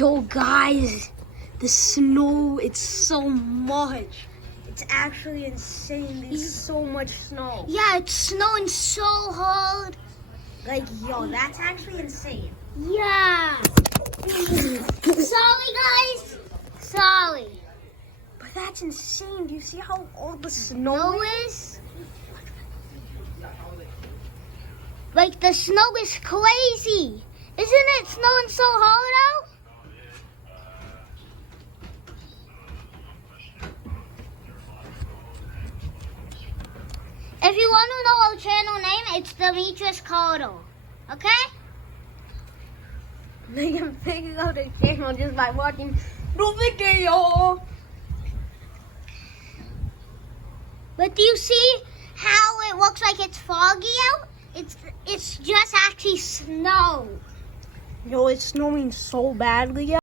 Yo guys, the snow, it's so much. It's actually insane. There's so much snow. Yeah, it's snowing so hard. Like, yo, that's actually insane. Yeah. Sorry, guys. Sorry. But that's insane. Do you see how all the snow Snow is? Like, the snow is crazy. Isn't it snowing so hard out? If you want to know our channel name, it's Demetrius Cardo. Okay? They can figure out the channel just by watching the video. But do you see how it looks like it's foggy out? It's just actually snow. Yo, it's snowing so badly.